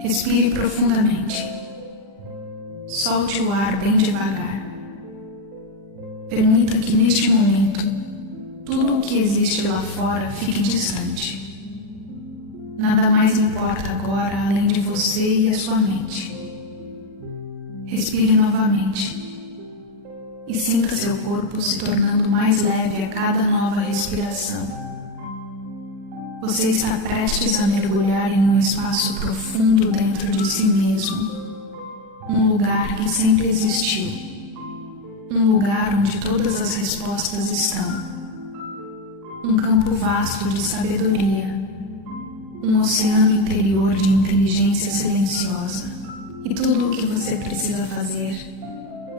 Respire profundamente. Solte o ar bem devagar. Permita que neste momento tudo o que existe lá fora fique distante. Nada mais importa agora além de você e a sua mente. Respire novamente e sinta seu corpo se tornando mais leve a cada nova respiração. Você está prestes a mergulhar em um espaço profundo dentro de si mesmo, um lugar que sempre existiu, um lugar onde todas as respostas estão, um campo vasto de sabedoria, um oceano interior de inteligência silenciosa. E tudo o que você precisa fazer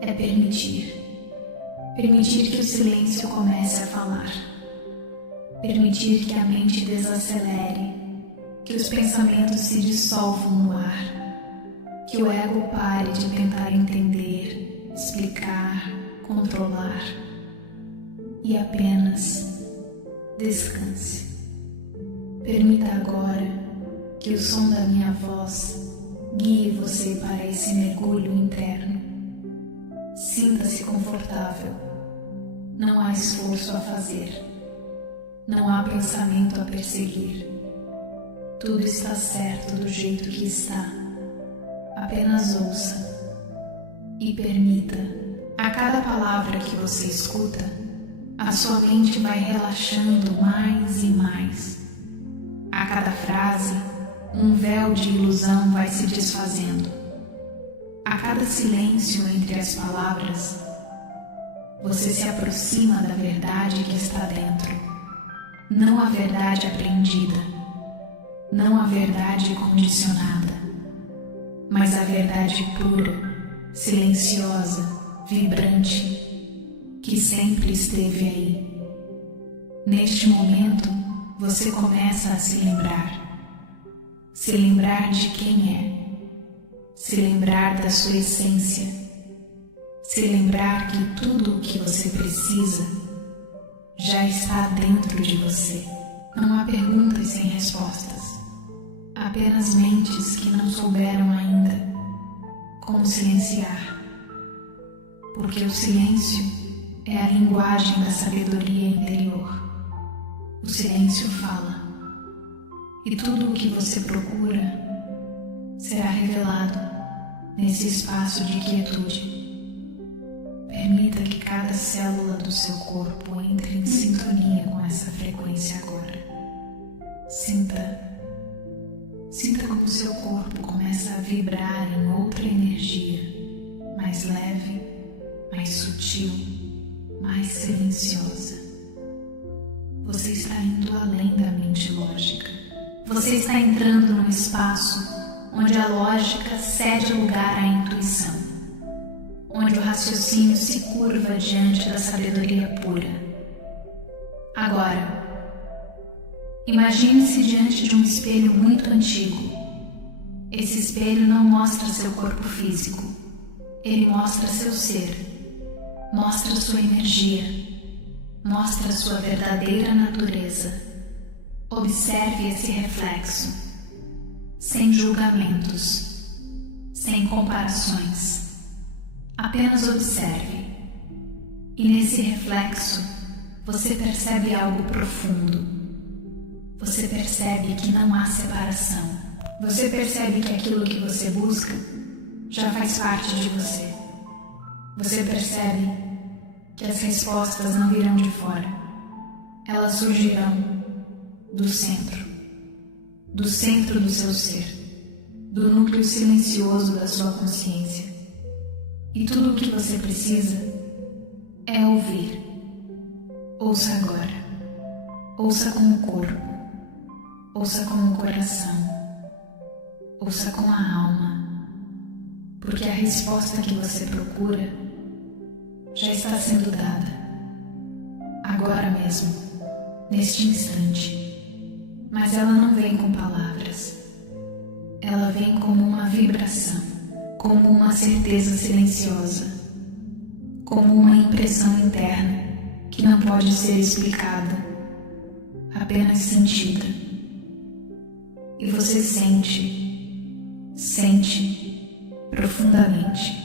é permitir que o silêncio comece a falar, permitir que a mente desacelere, que os pensamentos se dissolvam no ar, que o ego pare de tentar entender, explicar, controlar e apenas descanse. Permita agora que o som da minha voz guie você para esse mergulho interno. Sinta-se confortável. Não há esforço a fazer. Não há pensamento a perseguir. Tudo está certo do jeito que está. Apenas ouça e permita. A cada palavra que você escuta, a sua mente vai relaxando mais e mais. A cada frase, um véu de ilusão vai se desfazendo. A cada silêncio entre as palavras, você se aproxima da verdade que está dentro. Não a verdade aprendida, não a verdade condicionada, mas a verdade pura, silenciosa, vibrante, que sempre esteve aí. Neste momento, você começa a se lembrar de quem é, se lembrar da sua essência, se lembrar que tudo o que você precisa já está dentro de você. Não há perguntas sem respostas, apenas mentes que não souberam ainda como silenciar, porque o silêncio é a linguagem da sabedoria interior. O silêncio fala. E tudo o que você procura será revelado nesse espaço de quietude. Permita que cada célula do seu corpo entre em sintonia com essa frequência agora. Sinta como seu corpo começa a vibrar em outra energia, mais leve, mais sutil, mais silenciosa. Você está indo além da mente lógica. Você está entrando num espaço onde a lógica cede lugar à intuição, onde o raciocínio se curva diante da sabedoria pura. Agora, imagine-se diante de um espelho muito antigo. Esse espelho não mostra seu corpo físico, ele mostra seu ser, mostra sua energia, mostra sua verdadeira natureza. Observe esse reflexo, sem julgamentos, sem comparações. Apenas observe. E nesse reflexo, você percebe algo profundo. Você percebe que não há separação. Você percebe que aquilo que você busca já faz parte de você. Você percebe que as respostas não virão de fora. Elas surgirão do centro do seu ser, do núcleo silencioso da sua consciência. E tudo o que você precisa é ouvir. Ouça agora. Ouça com o corpo. Ouça com o coração. Ouça com a alma. Porque a resposta que você procura já está sendo dada. Agora mesmo, neste instante. Mas ela não vem com palavras. Ela vem como uma vibração, como uma certeza silenciosa, como uma impressão interna que não pode ser explicada, apenas sentida. E você sente Sente profundamente.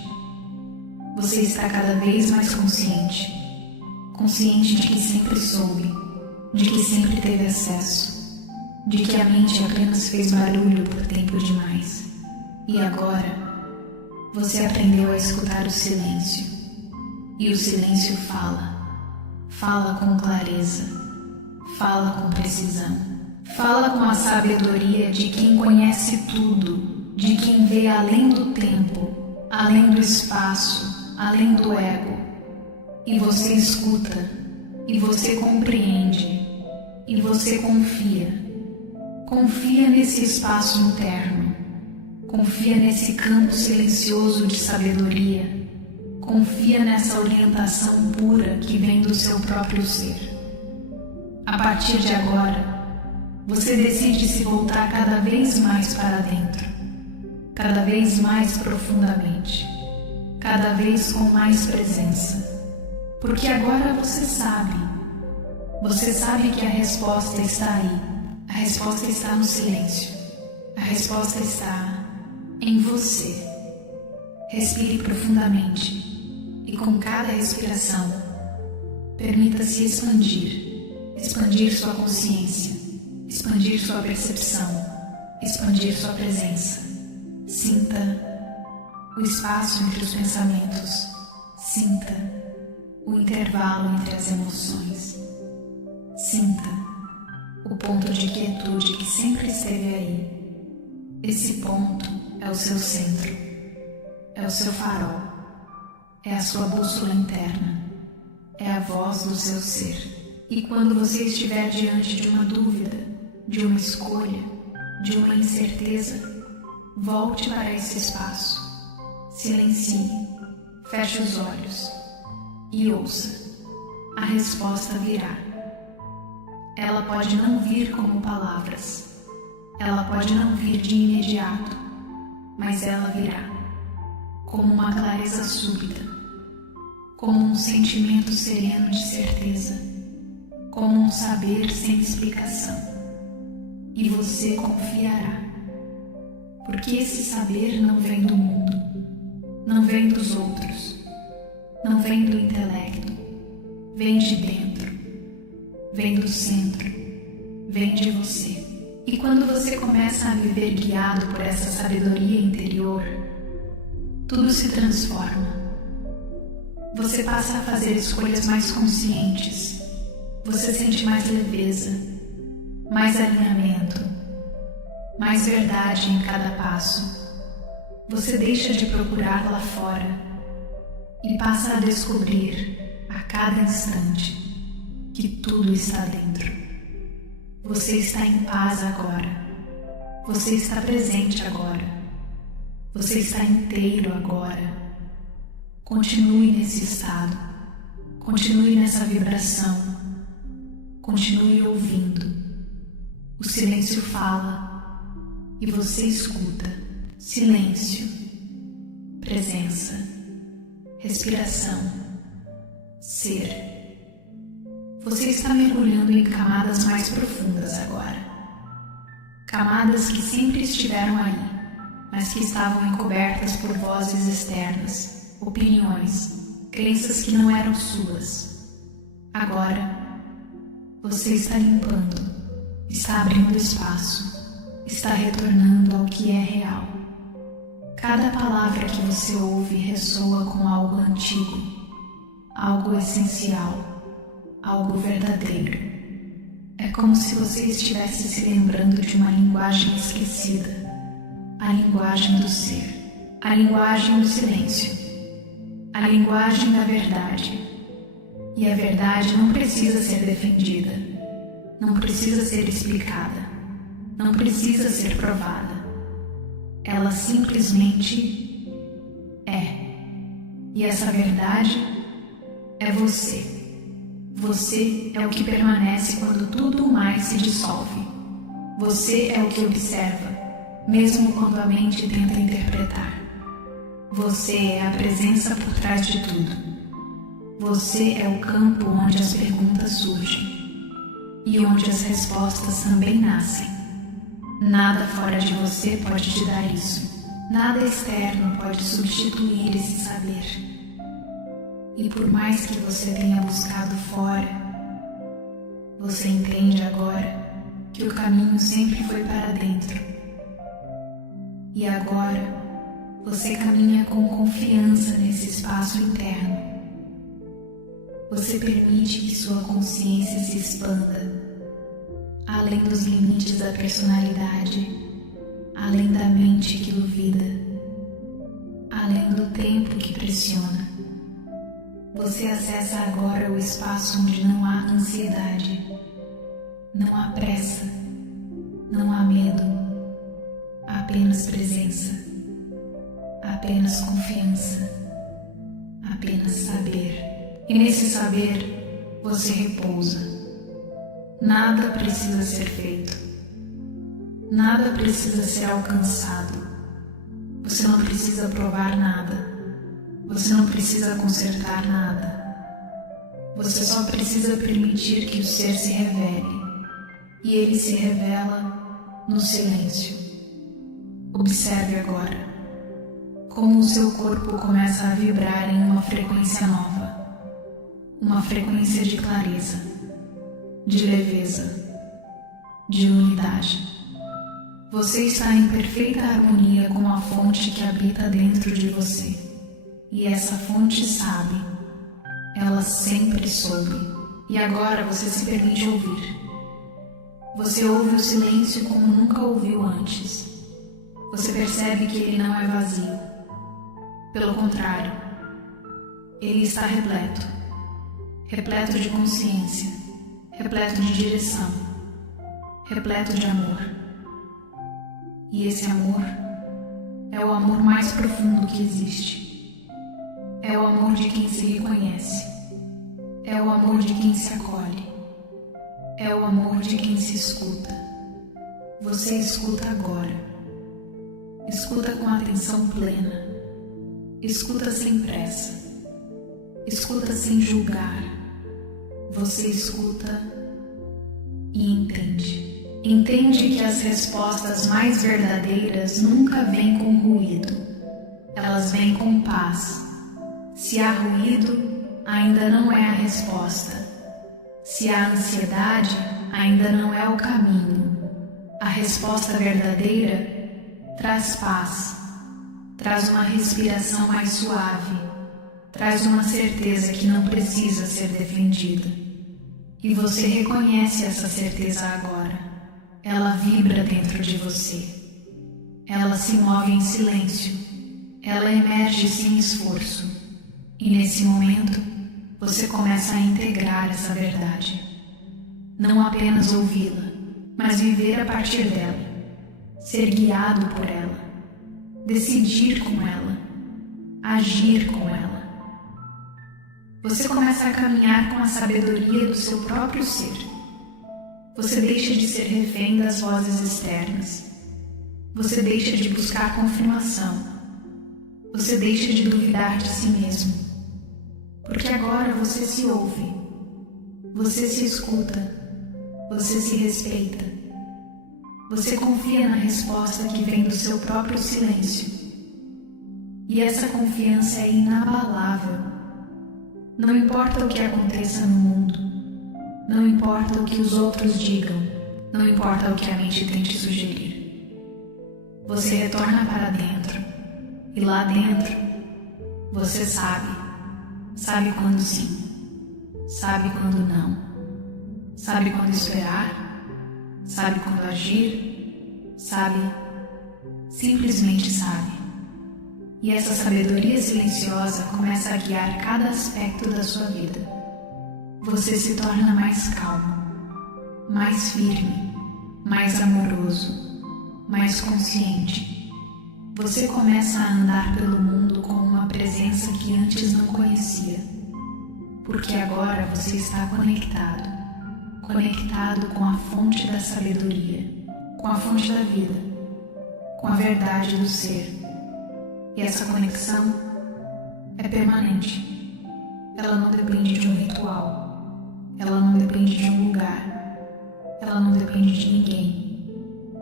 Você está cada vez mais consciente. Consciente de que sempre soube, de que sempre teve acesso, de que a mente apenas fez barulho por tempo demais. E agora, você aprendeu a escutar o silêncio. E o silêncio fala com clareza, fala com precisão, fala com a sabedoria de quem conhece tudo, de quem vê além do tempo, além do espaço, além do ego. E você escuta, e você compreende, e você confia. Confia nesse espaço interno, confia nesse campo silencioso de sabedoria, confia nessa orientação pura que vem do seu próprio ser. A partir de agora, você decide se voltar cada vez mais para dentro, cada vez mais profundamente, cada vez com mais presença. Porque agora você sabe que a resposta está aí, a resposta está no silêncio, a resposta está em você. Respire profundamente e com cada respiração, permita-se expandir sua consciência, expandir sua percepção, expandir sua presença. Sinta o espaço entre os pensamentos, sinta o intervalo entre as emoções. Sinta o ponto de quietude que sempre esteve aí. Esse ponto é o seu centro, é o seu farol, é a sua bússola interna, é a voz do seu ser. E quando você estiver diante de uma dúvida, de uma escolha, de uma incerteza, volte para esse espaço, silencie, feche os olhos e ouça. A resposta virá. Ela pode não vir como palavras, ela pode não vir de imediato, mas ela virá como uma clareza súbita, como um sentimento sereno de certeza, como um saber sem explicação. E você confiará, porque esse saber não vem do mundo, não vem dos outros, não vem do intelecto, vem de dentro, vem do centro, vem de você. E quando você começa a viver guiado por essa sabedoria interior, tudo se transforma. Você passa a fazer escolhas mais conscientes, você sente mais leveza, mais alinhamento, mais verdade em cada passo. Você deixa de procurar lá fora e passa a descobrir a cada instante que tudo está dentro. Você está em paz agora. Você está presente agora. Você está inteiro agora. Continue nesse estado. Continue nessa vibração. Continue ouvindo. O silêncio fala e você escuta. Silêncio, presença, respiração, ser. Você está mergulhando em camadas mais profundas agora. Camadas que sempre estiveram aí, mas que estavam encobertas por vozes externas, opiniões, crenças que não eram suas. Agora, você está limpando, está abrindo espaço, está retornando ao que é real. Cada palavra que você ouve ressoa com algo antigo, algo essencial, algo verdadeiro. É como se você estivesse se lembrando de uma linguagem esquecida, a linguagem do ser, a linguagem do silêncio, a linguagem da verdade. E a verdade não precisa ser defendida, não precisa ser explicada, não precisa ser provada. Ela simplesmente é. E essa verdade é você. Você é o que permanece quando tudo mais se dissolve. Você é o que observa, mesmo quando a mente tenta interpretar. Você é a presença por trás de tudo. Você é o campo onde as perguntas surgem e onde as respostas também nascem. Nada fora de você pode te dar isso. Nada externo pode substituir esse saber. E por mais que você tenha buscado fora, você entende agora que o caminho sempre foi para dentro. E agora você caminha com confiança nesse espaço interno. Você permite que sua consciência se expanda, além dos limites da personalidade, além da mente que duvida, além do tempo que pressiona. Você acessa agora o espaço onde não há ansiedade, não há pressa, não há medo, apenas presença, apenas confiança, apenas saber. E nesse saber você repousa. Nada precisa ser feito, nada precisa ser alcançado. Você não precisa provar nada. Você não precisa consertar nada. Você só precisa permitir que o ser se revele. E ele se revela no silêncio. Observe agora como o seu corpo começa a vibrar em uma frequência nova. Uma frequência de clareza, de leveza, de unidade. Você está em perfeita harmonia com a fonte que habita dentro de você. E essa fonte sabe, ela sempre soube, e agora você se permite ouvir. Você ouve o silêncio como nunca ouviu antes. Você percebe que ele não é vazio. Pelo contrário, ele está repleto de consciência, repleto de direção, repleto de amor. E esse amor é o amor mais profundo que existe. É o amor de quem se reconhece. É o amor de quem se acolhe. É o amor de quem se escuta. Você escuta agora. Escuta com atenção plena. Escuta sem pressa. Escuta sem julgar. Você escuta e entende. Entende que as respostas mais verdadeiras nunca vêm com ruído. Elas vêm com paz. Se há ruído, ainda não é a resposta. Se há ansiedade, ainda não é o caminho. A resposta verdadeira traz paz, traz uma respiração mais suave, traz uma certeza que não precisa ser defendida. E você reconhece essa certeza agora. Ela vibra dentro de você. Ela se move em silêncio. Ela emerge sem esforço. E nesse momento, você começa a integrar essa verdade. Não apenas ouvi-la, mas viver a partir dela. Ser guiado por ela. Decidir com ela. Agir com ela. Você começa a caminhar com a sabedoria do seu próprio ser. Você deixa de ser refém das vozes externas. Você deixa de buscar confirmação. Você deixa de duvidar de si mesmo. Porque agora você se ouve, você se escuta, você se respeita. Você confia na resposta que vem do seu próprio silêncio. E essa confiança é inabalável. Não importa o que aconteça no mundo, não importa o que os outros digam, não importa o que a mente tente sugerir. Você retorna para dentro, e lá dentro, você sabe quando sim, sabe quando não, sabe quando esperar, sabe quando agir, simplesmente sabe. E essa sabedoria silenciosa começa a guiar cada aspecto da sua vida. Você se torna mais calmo, mais firme, mais amoroso, mais consciente. Você começa a andar pelo mundo com uma presença que antes não conhecia. Porque agora você está conectado com a fonte da sabedoria, com a fonte da vida, com a verdade do ser. E essa conexão é permanente. Ela não depende de um ritual. Ela não depende de um lugar. Ela não depende de ninguém.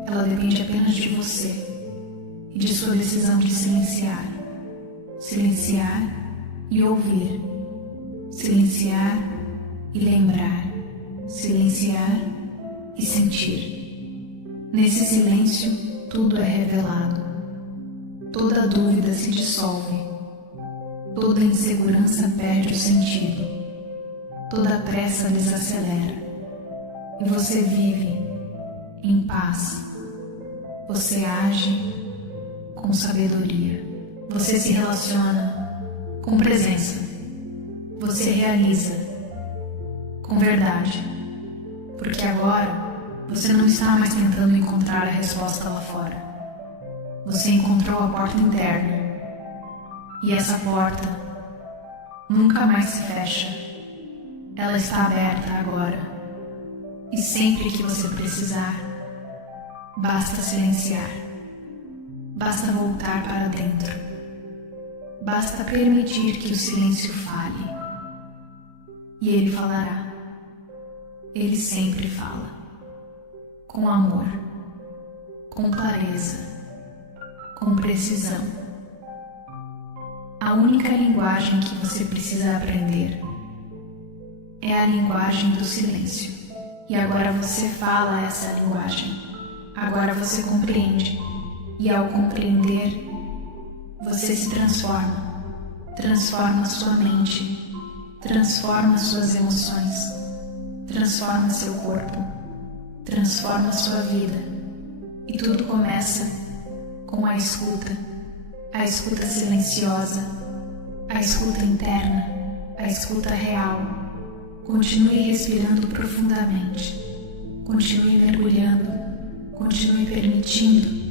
Ela depende apenas de você. e de sua decisão de silenciar. Silenciar e ouvir. Silenciar e lembrar. Silenciar e sentir. Nesse silêncio, tudo é revelado. Toda dúvida se dissolve. Toda insegurança perde o sentido. Toda pressa desacelera. E você vive em paz. Você age com sabedoria. Você se relaciona com presença. Você realiza com verdade. Porque agora você não está mais tentando encontrar a resposta lá fora. Você encontrou a porta interna. E essa porta nunca mais se fecha. Ela está aberta agora. E sempre que você precisar, basta silenciar. Basta voltar para dentro. Basta permitir que o silêncio fale. E ele falará. Ele sempre fala. Com amor. Com clareza. Com precisão. A única linguagem que você precisa aprender é a linguagem do silêncio. E agora você fala essa linguagem. Agora você compreende. E ao compreender, você se transforma. Transforma sua mente. Transforma suas emoções. Transforma seu corpo. Transforma sua vida. E tudo começa com a escuta silenciosa, a escuta interna, a escuta real. Continue respirando profundamente, continue mergulhando, continue permitindo.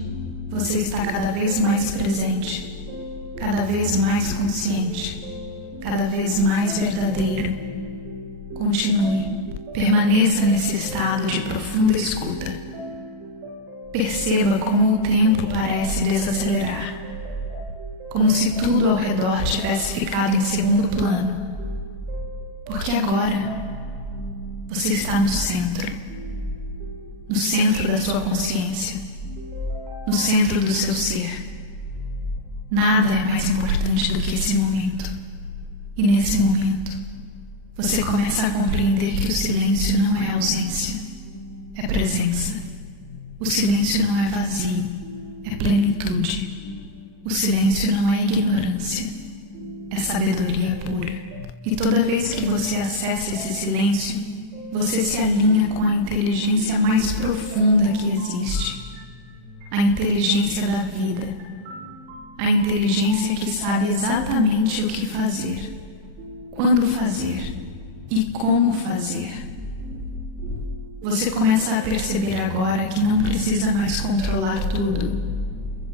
Você está cada vez mais presente, cada vez mais consciente, cada vez mais verdadeiro. Continue, permaneça nesse estado de profunda escuta. Perceba como o tempo parece desacelerar. Como se tudo ao redor tivesse ficado em segundo plano. Porque agora você está no centro da sua consciência, no centro do seu ser. Nada é mais importante do que esse momento. E nesse momento, você começa a compreender que o silêncio não é ausência, é presença. O silêncio não é vazio, é plenitude. O silêncio não é ignorância, é sabedoria pura. E toda vez que você acessa esse silêncio, você se alinha com a inteligência mais profunda que existe. A inteligência da vida. A inteligência que sabe exatamente o que fazer, quando fazer e como fazer. Você começa a perceber agora que não precisa mais controlar tudo.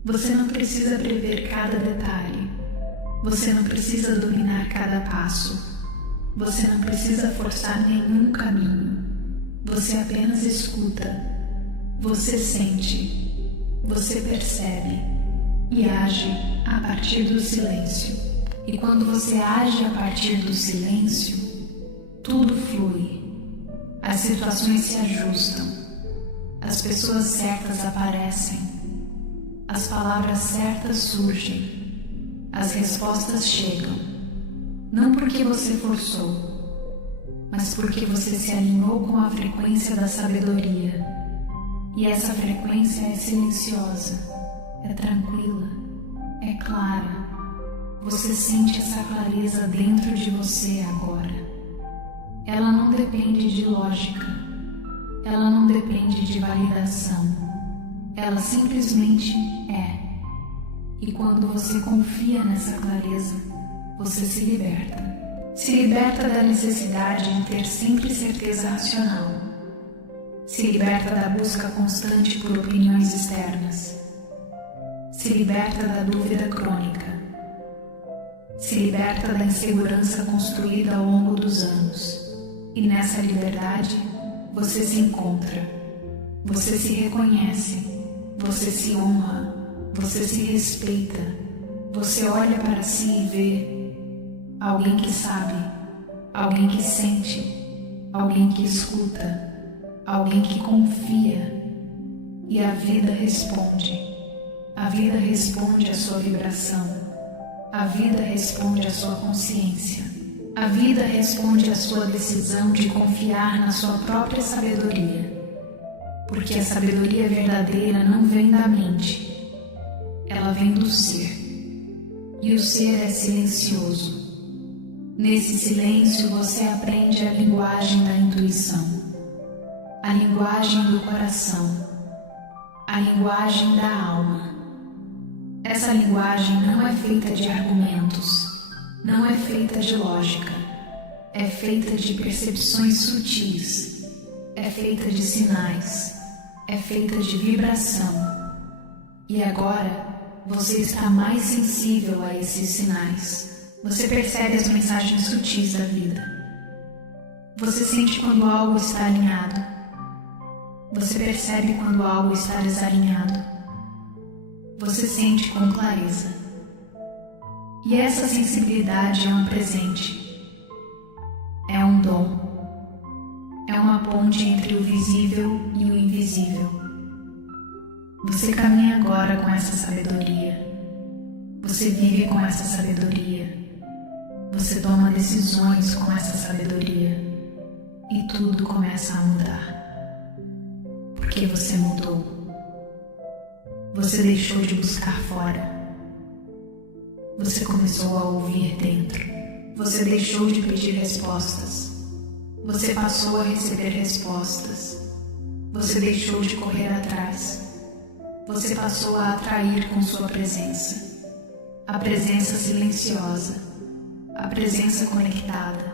Você não precisa prever cada detalhe. Você não precisa dominar cada passo. Você não precisa forçar nenhum caminho. Você apenas escuta. Você sente. Você percebe. E age a partir do silêncio. E quando você age a partir do silêncio, tudo flui. As situações se ajustam. As pessoas certas aparecem. As palavras certas surgem. As respostas chegam. Não porque você forçou, mas porque você se alinhou com a frequência da sabedoria. E essa frequência é silenciosa, é tranquila, é clara. Você sente essa clareza dentro de você agora. Ela não depende de lógica. Ela não depende de validação. Ela simplesmente é. E quando você confia nessa clareza, você se liberta. Se liberta da necessidade de ter sempre certeza racional. Se liberta da busca constante por opiniões externas. Se liberta da dúvida crônica. Se liberta da insegurança construída ao longo dos anos. E nessa liberdade, você se encontra. Você se reconhece. Você se honra, você se respeita, você olha para si e vê alguém que sabe, alguém que sente, alguém que escuta, alguém que confia. E a vida responde, A vida responde à sua vibração. A vida responde à sua consciência. A vida responde à sua decisão de confiar na sua própria sabedoria. Porque a sabedoria verdadeira não vem da mente. Ela vem do ser. E o ser é silencioso. Nesse silêncio você aprende a linguagem da intuição, a linguagem do coração, a linguagem da alma. Essa linguagem não é feita de argumentos, não é feita de lógica, é feita de percepções sutis, é feita de sinais, é feita de vibração. E agora você está mais sensível a esses sinais. Você percebe as mensagens sutis da vida. Você sente quando algo está alinhado. Você percebe quando algo está desalinhado. Você sente com clareza. E essa sensibilidade é um presente. É um dom. É uma ponte entre o visível e o invisível. Você caminha agora com essa sabedoria. Você vive com essa sabedoria. Você toma decisões com essa sabedoria e tudo começa a mudar. Porque você mudou. Você deixou de buscar fora. Você começou a ouvir dentro. Você deixou de pedir respostas. Você passou a receber respostas. Você deixou de correr atrás. Você passou a atrair com sua presença. A presença silenciosa. A presença conectada,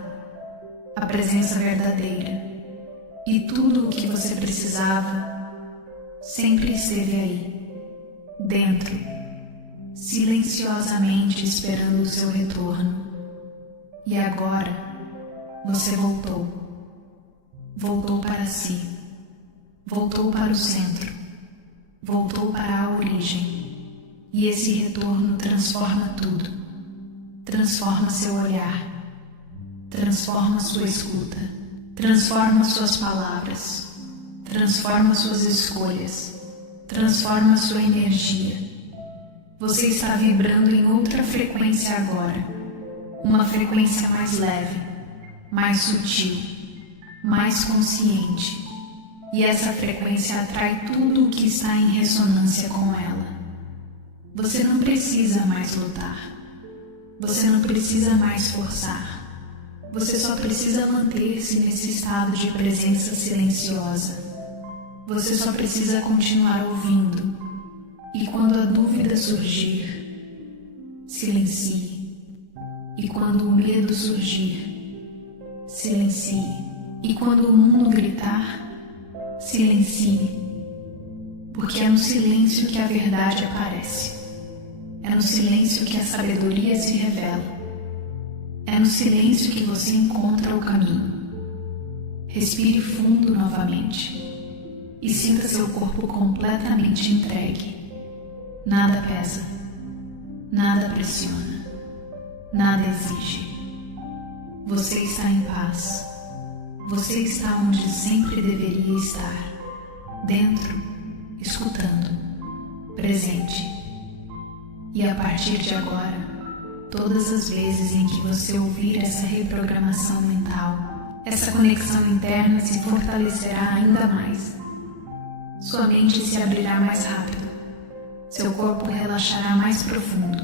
a presença verdadeira, e tudo o que você precisava sempre esteve aí, dentro, silenciosamente esperando o seu retorno. E agora você voltou para si, voltou para o centro, voltou para a origem, e esse retorno transforma tudo. Transforma seu olhar, transforma sua escuta, transforma suas palavras, transforma suas escolhas, transforma sua energia. Você está vibrando em outra frequência agora, uma frequência mais leve, mais sutil, mais consciente, e essa frequência atrai tudo o que está em ressonância com ela. Você não precisa mais lutar. Você não precisa mais forçar. Você só precisa manter-se nesse estado de presença silenciosa. Você só precisa continuar ouvindo. E quando a dúvida surgir, silencie. E quando o medo surgir, silencie. E quando o mundo gritar, silencie. Porque é no silêncio que a verdade aparece. É no silêncio que a sabedoria se revela. É no silêncio que você encontra o caminho. Respire fundo novamente e sinta seu corpo completamente entregue. Nada pesa, nada pressiona, nada exige. Você está em paz. Você está onde sempre deveria estar. Dentro, escutando, presente. E a partir de agora, todas as vezes em que você ouvir essa reprogramação mental, essa conexão interna se fortalecerá ainda mais. Sua mente se abrirá mais rápido. Seu corpo relaxará mais profundo.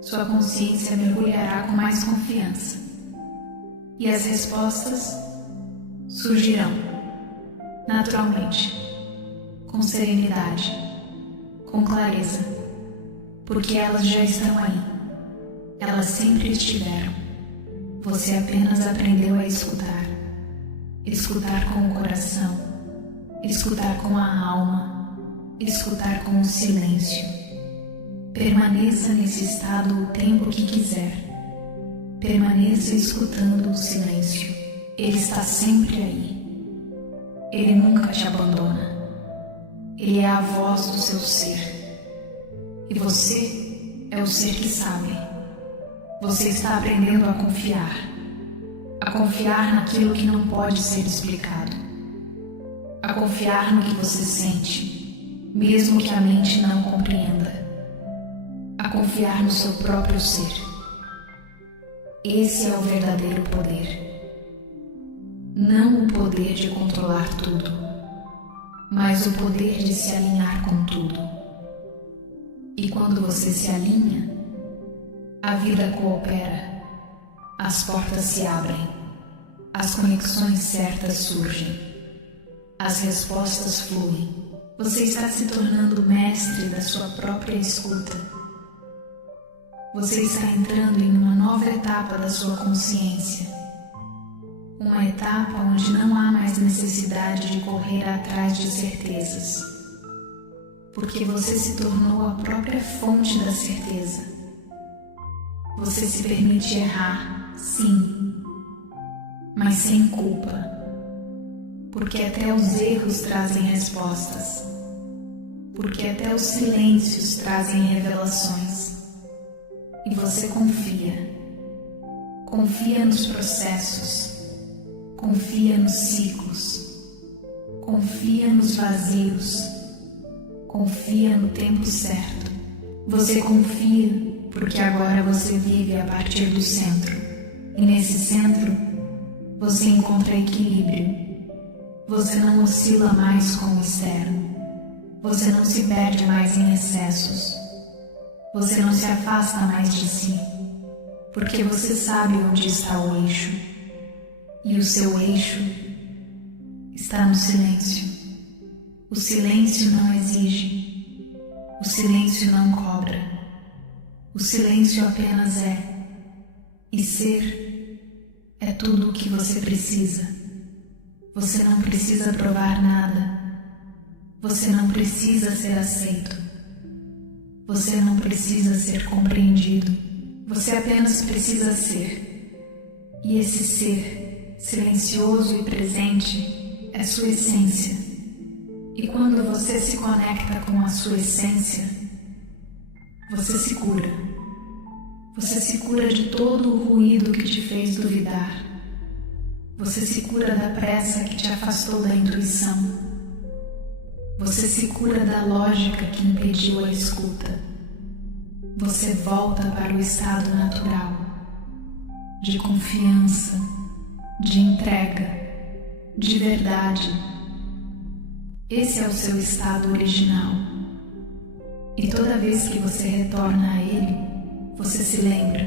Sua consciência mergulhará com mais confiança. E as respostas surgirão naturalmente, com serenidade, com clareza. Porque elas já estão aí. Elas sempre estiveram. Você apenas aprendeu a escutar. Escutar com o coração. Escutar com a alma. Escutar com o silêncio. Permaneça nesse estado o tempo que quiser. Permaneça escutando o silêncio. Ele está sempre aí. Ele nunca te abandona. Ele é a voz do seu ser. E você é o ser que sabe. Você está aprendendo a confiar naquilo que não pode ser explicado, a confiar no que você sente, mesmo que a mente não compreenda, a confiar no seu próprio ser. Esse é o verdadeiro poder. Não o poder de controlar tudo, mas o poder de se alinhar com tudo. E quando você se alinha, a vida coopera, as portas se abrem, as conexões certas surgem, as respostas fluem. Você está se tornando mestre da sua própria escuta. Você está entrando em uma nova etapa da sua consciência. Uma etapa onde não há mais necessidade de correr atrás de certezas, porque você se tornou a própria fonte da certeza. Você se permite errar, sim, mas sem culpa, porque até os erros trazem respostas, porque até os silêncios trazem revelações. E você confia nos processos, confia nos ciclos, confia nos vazios, confia no tempo certo. Você confia porque agora você vive a partir do centro. E nesse centro, você encontra equilíbrio. Você não oscila mais com o externo. Você não se perde mais em excessos. Você não se afasta mais de si, porque você sabe onde está o eixo. E o seu eixo está no silêncio. O silêncio não exige. O silêncio não cobra. O silêncio apenas é. E ser é tudo o que você precisa. Você não precisa provar nada. Você não precisa ser aceito. Você não precisa ser compreendido. Você apenas precisa ser. E esse ser, silencioso e presente, é sua essência. E quando você se conecta com a sua essência, você se cura. Você se cura de todo o ruído que te fez duvidar. Você se cura da pressa que te afastou da intuição. Você se cura da lógica que impediu a escuta. Você volta para o estado natural, de confiança, de entrega, de verdade. Esse é o seu estado original. E toda vez que você retorna a ele, você se lembra.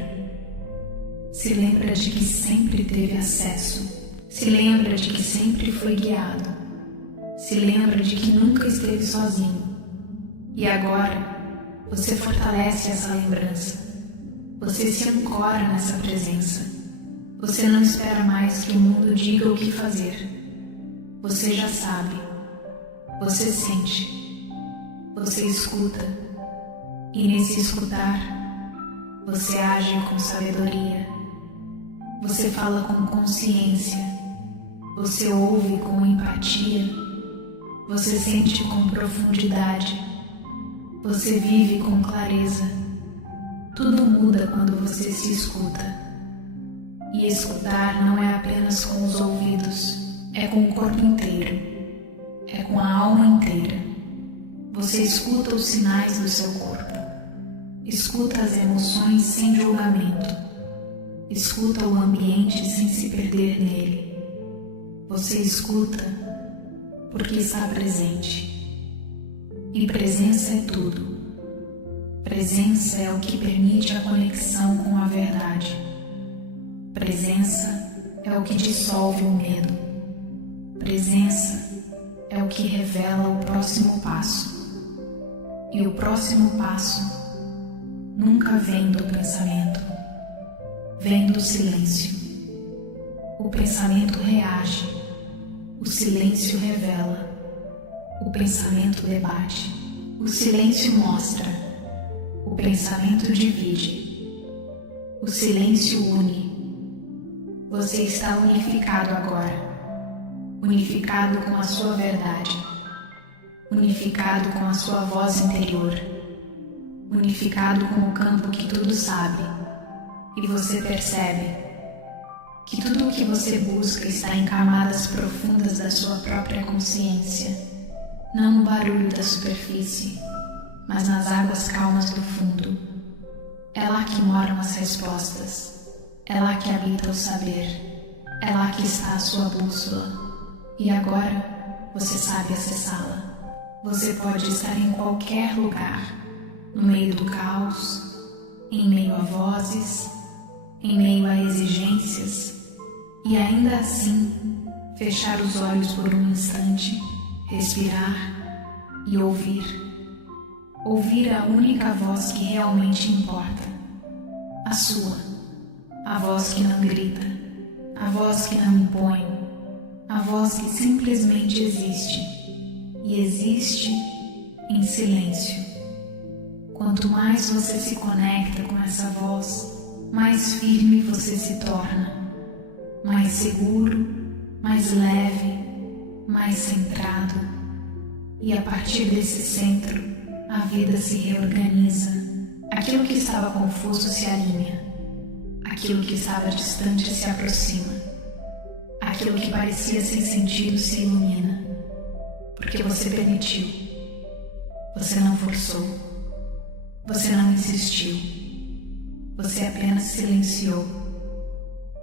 Se lembra de que sempre teve acesso. Se lembra de que sempre foi guiado. Se lembra de que nunca esteve sozinho. E agora, você fortalece essa lembrança. Você se ancora nessa presença. Você não espera mais que o mundo diga o que fazer. Você já sabe. Você sente. Você escuta. E nesse escutar, você age com sabedoria. Você fala com consciência. Você ouve com empatia. Você sente com profundidade. Você vive com clareza. Tudo muda quando você se escuta. E escutar não é apenas com os ouvidos, é com o corpo inteiro, é com a alma inteira. Você escuta os sinais do seu corpo, escuta as emoções sem julgamento, escuta o ambiente sem se perder nele. Você escuta porque está presente. E presença é tudo. Presença é o que permite a conexão com a verdade. Presença é o que dissolve o medo. Presença é o que revela o próximo passo. E o próximo passo nunca vem do pensamento, vem do silêncio. O pensamento reage, o silêncio revela. O pensamento debate, o silêncio mostra, o pensamento divide, o silêncio une. Você está unificado agora, unificado com a sua verdade, unificado com a sua voz interior, unificado com o campo que tudo sabe, e você percebe que tudo o que você busca está em camadas profundas da sua própria consciência. não no barulho da superfície, mas nas águas calmas do fundo. É lá que moram as respostas, é lá que habita o saber, é lá que está a sua bússola. E agora você sabe acessá-la. Você pode estar em qualquer lugar, no meio do caos, em meio a vozes, em meio a exigências, e ainda assim fechar os olhos por um instante, respirar e ouvir. Ouvir a única voz que realmente importa, a sua, a voz que não grita, a voz que não impõe, a voz que simplesmente existe, e existe em silêncio. Quanto mais você se conecta com essa voz, mais firme você se torna, mais seguro, mais leve, mais centrado. E a partir desse centro, a vida se reorganiza. Aquilo que estava confuso se alinha. Aquilo que estava distante se aproxima. Aquilo que parecia sem sentido se ilumina. Porque você permitiu. Você não forçou. Você não insistiu. Você apenas silenciou.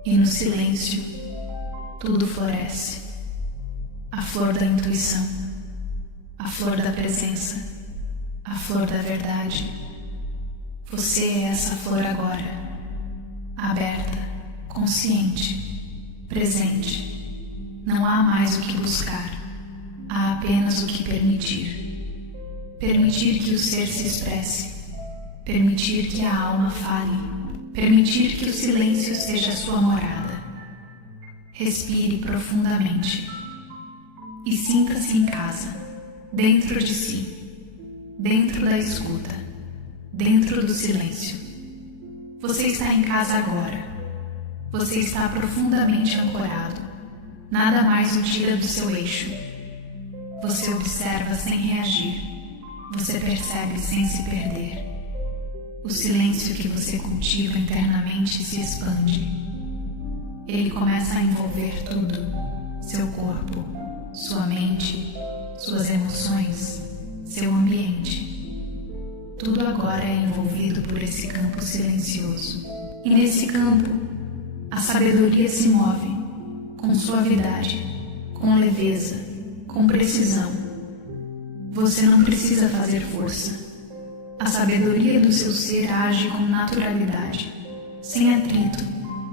E no silêncio, tudo floresce. A flor da intuição. A flor da presença. A flor da verdade. Você é essa flor agora, aberta, consciente, presente. Não há mais o que buscar, há apenas o que permitir. Permitir que o ser se expresse, permitir que a alma fale, permitir que o silêncio seja a sua morada. Respire profundamente e sinta-se em casa, dentro de si. Dentro da escuta, dentro do silêncio. Você está em casa agora. Você está profundamente ancorado. Nada mais o tira do seu eixo. Você observa sem reagir. Você percebe sem se perder. O silêncio que você cultiva internamente se expande. Ele começa a envolver tudo: seu corpo, sua mente, suas emoções, seu ambiente. Tudo agora é envolvido por esse campo silencioso. E nesse campo, a sabedoria se move com suavidade, com leveza, com precisão. Você não precisa fazer força. A sabedoria do seu ser age com naturalidade, sem atrito,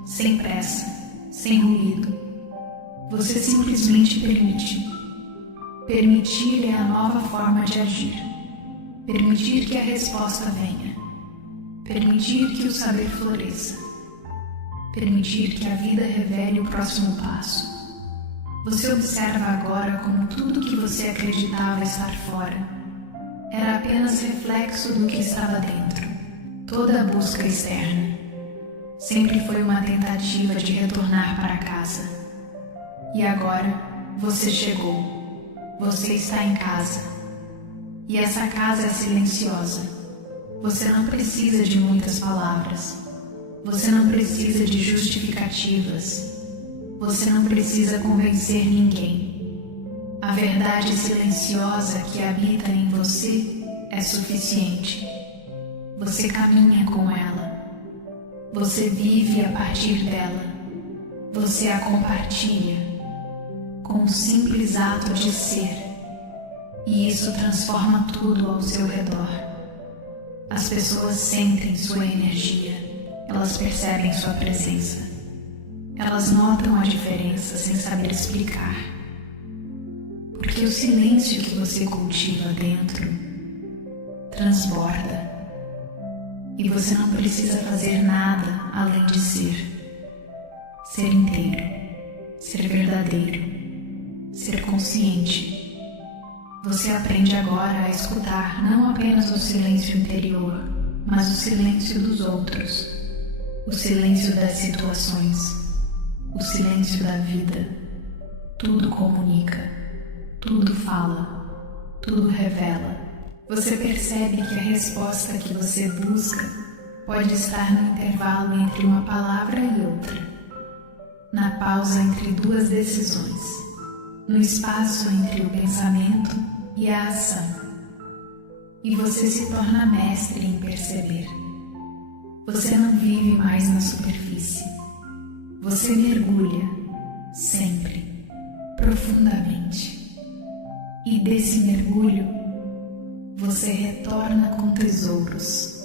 sem pressa, sem ruído. Você simplesmente permite. Permitir é a nova forma de agir. Permitir que a resposta venha. Permitir que o saber floresça. Permitir que a vida revele o próximo passo. Você observa agora como tudo que você acreditava estar fora era apenas reflexo do que estava dentro. Toda a busca externa sempre foi uma tentativa de retornar para casa. E agora você chegou. Você está em casa. E essa casa é silenciosa. Você não precisa de muitas palavras. Você não precisa de justificativas. Você não precisa convencer ninguém. A verdade silenciosa que habita em você é suficiente. Você caminha com ela. Você vive a partir dela. Você a compartilha com o simples ato de ser, e isso transforma tudo ao seu redor. As pessoas sentem sua energia, elas percebem sua presença, elas notam a diferença sem saber explicar, porque o silêncio que você cultiva dentro transborda, e você não precisa fazer nada além de ser inteiro, ser verdadeiro, ser consciente. Você aprende agora a escutar não apenas o silêncio interior, mas o silêncio dos outros, o silêncio das situações, o silêncio da vida. Tudo comunica, tudo fala, tudo revela. Você percebe que a resposta que você busca pode estar no intervalo entre uma palavra e outra, na pausa entre duas decisões, no espaço entre o pensamento e a ação, e você se torna mestre em perceber. Você não vive mais na superfície. Você mergulha sempre, profundamente. E desse mergulho, você retorna com tesouros.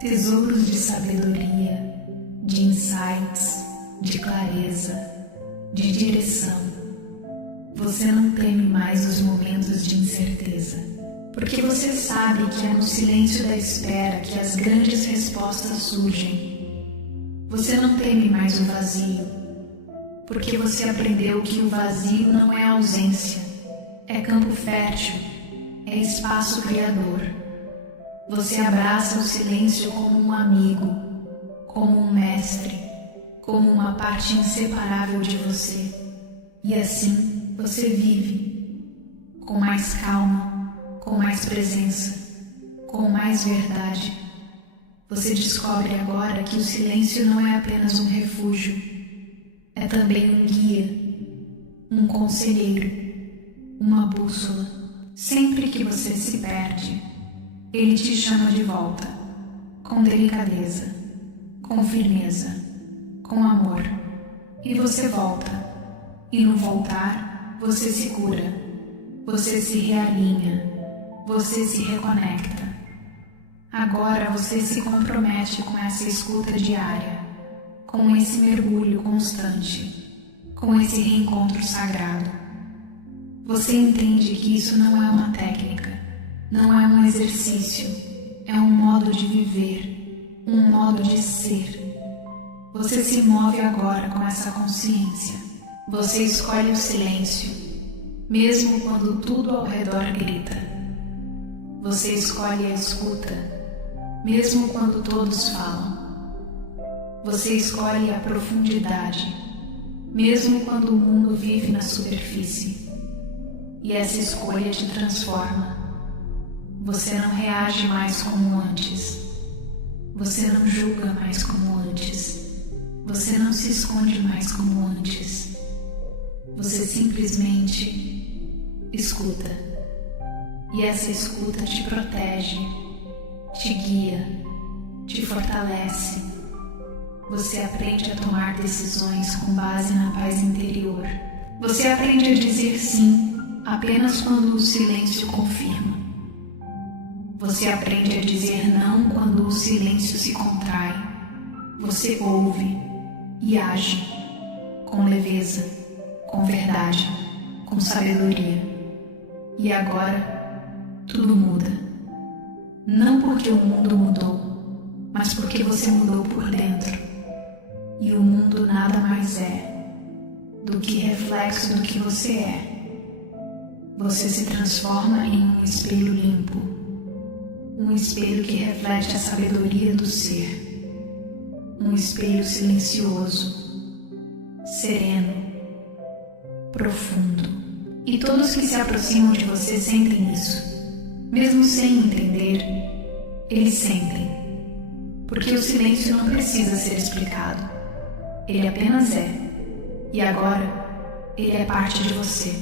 Tesouros de sabedoria, de insights, de clareza, de direção. Você não teme mais os momentos de incerteza, porque você sabe que é no silêncio da espera que as grandes respostas surgem. Você não teme mais o vazio, porque você aprendeu que o vazio não é ausência, é campo fértil, é espaço criador. Você abraça o silêncio como um amigo, como um mestre, como uma parte inseparável de você. E assim você vive, com mais calma, com mais presença, com mais verdade. Você descobre agora que o silêncio não é apenas um refúgio, é também um guia, um conselheiro, uma bússola. Sempre que você se perde, ele te chama de volta, com delicadeza, com firmeza, com amor. E você volta, e no voltar, você se cura, você se realinha, você se reconecta. Agora você se compromete com essa escuta diária, com esse mergulho constante, com esse reencontro sagrado. Você entende que isso não é uma técnica, não é um exercício, é um modo de viver, um modo de ser. Você se move agora com essa consciência. Você escolhe o silêncio, mesmo quando tudo ao redor grita. Você escolhe a escuta, mesmo quando todos falam. Você escolhe a profundidade, mesmo quando o mundo vive na superfície. E essa escolha te transforma. Você não reage mais como antes. Você não julga mais como antes. Você não se esconde mais como antes. Você simplesmente escuta. E essa escuta te protege, te guia, te fortalece. Você aprende a tomar decisões com base na paz interior. Você aprende a dizer sim apenas quando o silêncio confirma. Você aprende a dizer não quando o silêncio se contrai. Você ouve e age com leveza, com verdade, com sabedoria. E agora tudo muda. Não porque o mundo mudou, mas porque você mudou por dentro. E o mundo nada mais é do que reflexo do que você é. Você se transforma em um espelho limpo, um espelho que reflete a sabedoria do ser, um espelho silencioso, sereno, profundo. E todos que se aproximam de você sentem isso, mesmo sem entender, eles sentem, porque o silêncio não precisa ser explicado, ele apenas é, e agora ele é parte de você.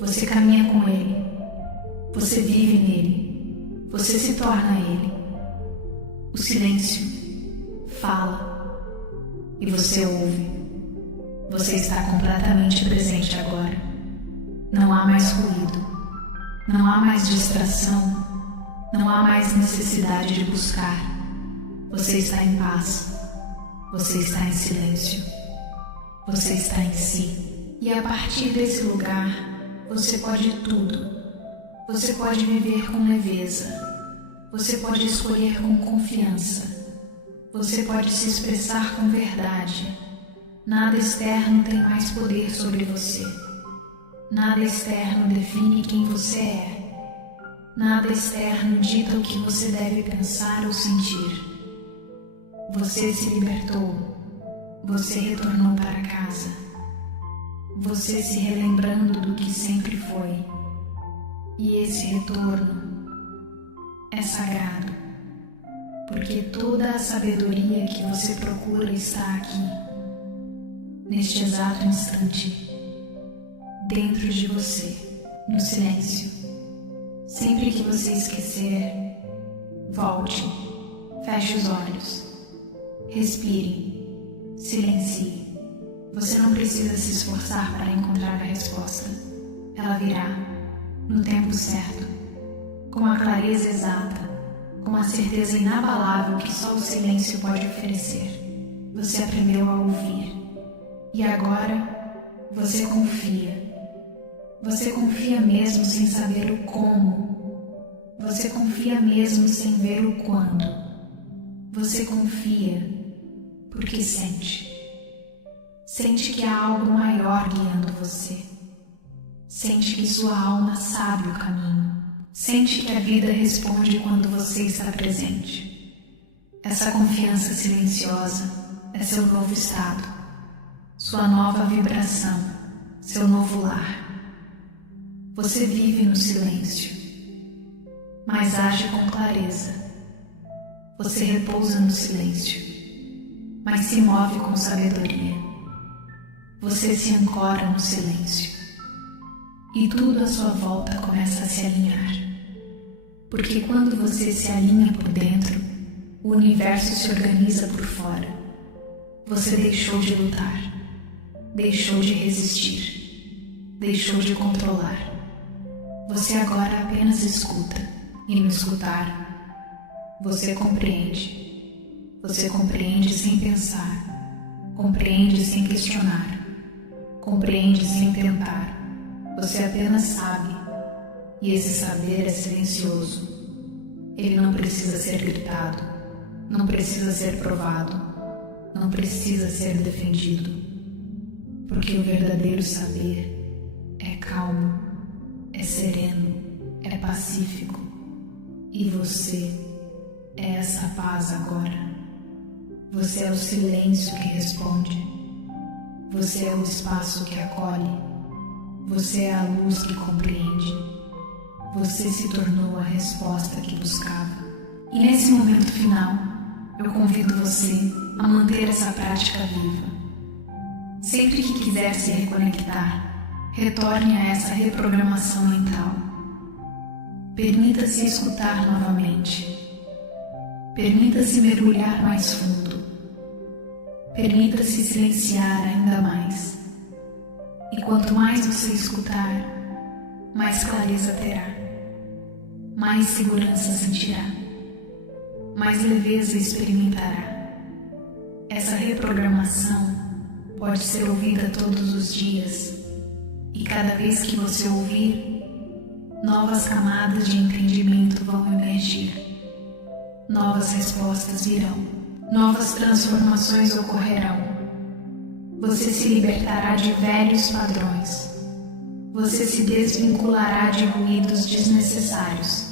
Você caminha com ele, você vive nele, você se torna ele. O silêncio fala e você ouve. Você está completamente presente agora. Não há mais ruído, não há mais distração, não há mais necessidade de buscar. Você está em paz, você está em silêncio, você está em si. E a partir desse lugar, você pode tudo. Você pode viver com leveza. Você pode escolher com confiança. Você pode se expressar com verdade. Nada externo tem mais poder sobre você. Nada externo define quem você é. Nada externo dita o que você deve pensar ou sentir. Você se libertou. Você retornou para casa. Você se relembrando do que sempre foi. E esse retorno é sagrado, porque toda a sabedoria que você procura está aqui, neste exato instante, dentro de você, no silêncio. Sempre que você esquecer, volte, feche os olhos, respire, silencie. Você não precisa se esforçar para encontrar a resposta. Ela virá, no tempo certo, com a clareza exata, com a certeza inabalável que só o silêncio pode oferecer. Você aprendeu a ouvir. E agora, você confia. Você confia mesmo sem saber o como. Você confia mesmo sem ver o quando. Você confia porque sente. Sente que há algo maior guiando você. Sente que sua alma sabe o caminho. Sente que a vida responde quando você está presente. Essa confiança silenciosa é seu novo estado, sua nova vibração, seu novo lar. Você vive no silêncio, mas age com clareza. Você repousa no silêncio, mas se move com sabedoria. Você se ancora no silêncio e tudo à sua volta começa a se alinhar. Porque quando você se alinha por dentro, o universo se organiza por fora. Você deixou de lutar, deixou de resistir, deixou de controlar. Você agora apenas escuta, e no escutar, você compreende. Você compreende sem pensar, compreende sem questionar, compreende sem tentar. Você apenas sabe, e esse saber é silencioso. Ele não precisa ser gritado, não precisa ser provado, não precisa ser defendido, porque o verdadeiro saber é calmo, é sereno, é pacífico, e você é essa paz agora. Você é o silêncio que responde, você é o espaço que acolhe, você é a luz que compreende. Você se tornou a resposta que buscava. E nesse momento final, eu convido você a manter essa prática viva. Sempre que quiser se reconectar, retorne a essa reprogramação mental. Permita-se escutar novamente. Permita-se mergulhar mais fundo. Permita-se silenciar ainda mais. E quanto mais você escutar, mais clareza terá. Mais segurança sentirá, mais leveza experimentará. Essa reprogramação pode ser ouvida todos os dias, e cada vez que você ouvir, novas camadas de entendimento vão emergir, novas respostas virão, novas transformações ocorrerão. Você se libertará de velhos padrões, você se desvinculará de ruídos desnecessários.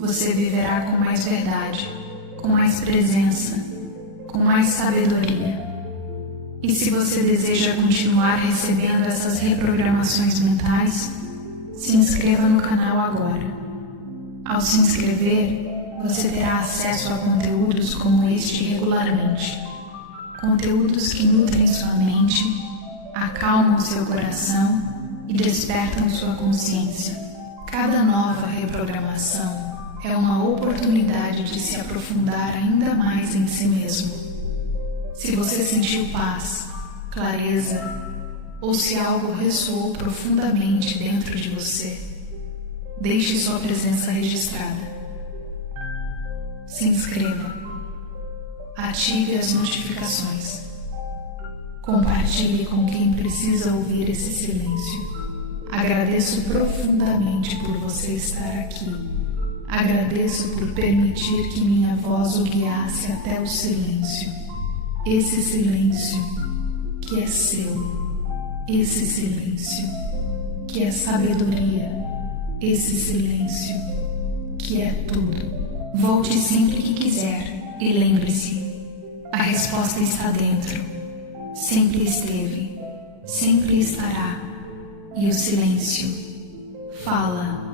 Você viverá com mais verdade, com mais presença, com mais sabedoria. E se você deseja continuar recebendo essas reprogramações mentais, se inscreva no canal agora. Ao se inscrever, você terá acesso a conteúdos como este regularmente. Conteúdos que nutrem sua mente, acalmam seu coração e despertam sua consciência. Cada nova reprogramação é uma oportunidade de se aprofundar ainda mais em si mesmo. Se você sentiu paz, clareza, ou se algo ressoou profundamente dentro de você, deixe sua presença registrada. Se inscreva. Ative as notificações. Compartilhe com quem precisa ouvir esse silêncio. Agradeço profundamente por você estar aqui. Agradeço por permitir que minha voz o guiasse até o silêncio. Esse silêncio que é seu. Esse silêncio que é sabedoria. Esse silêncio que é tudo. Volte sempre que quiser e lembre-se, a resposta está dentro. Sempre esteve, sempre estará. E o silêncio fala.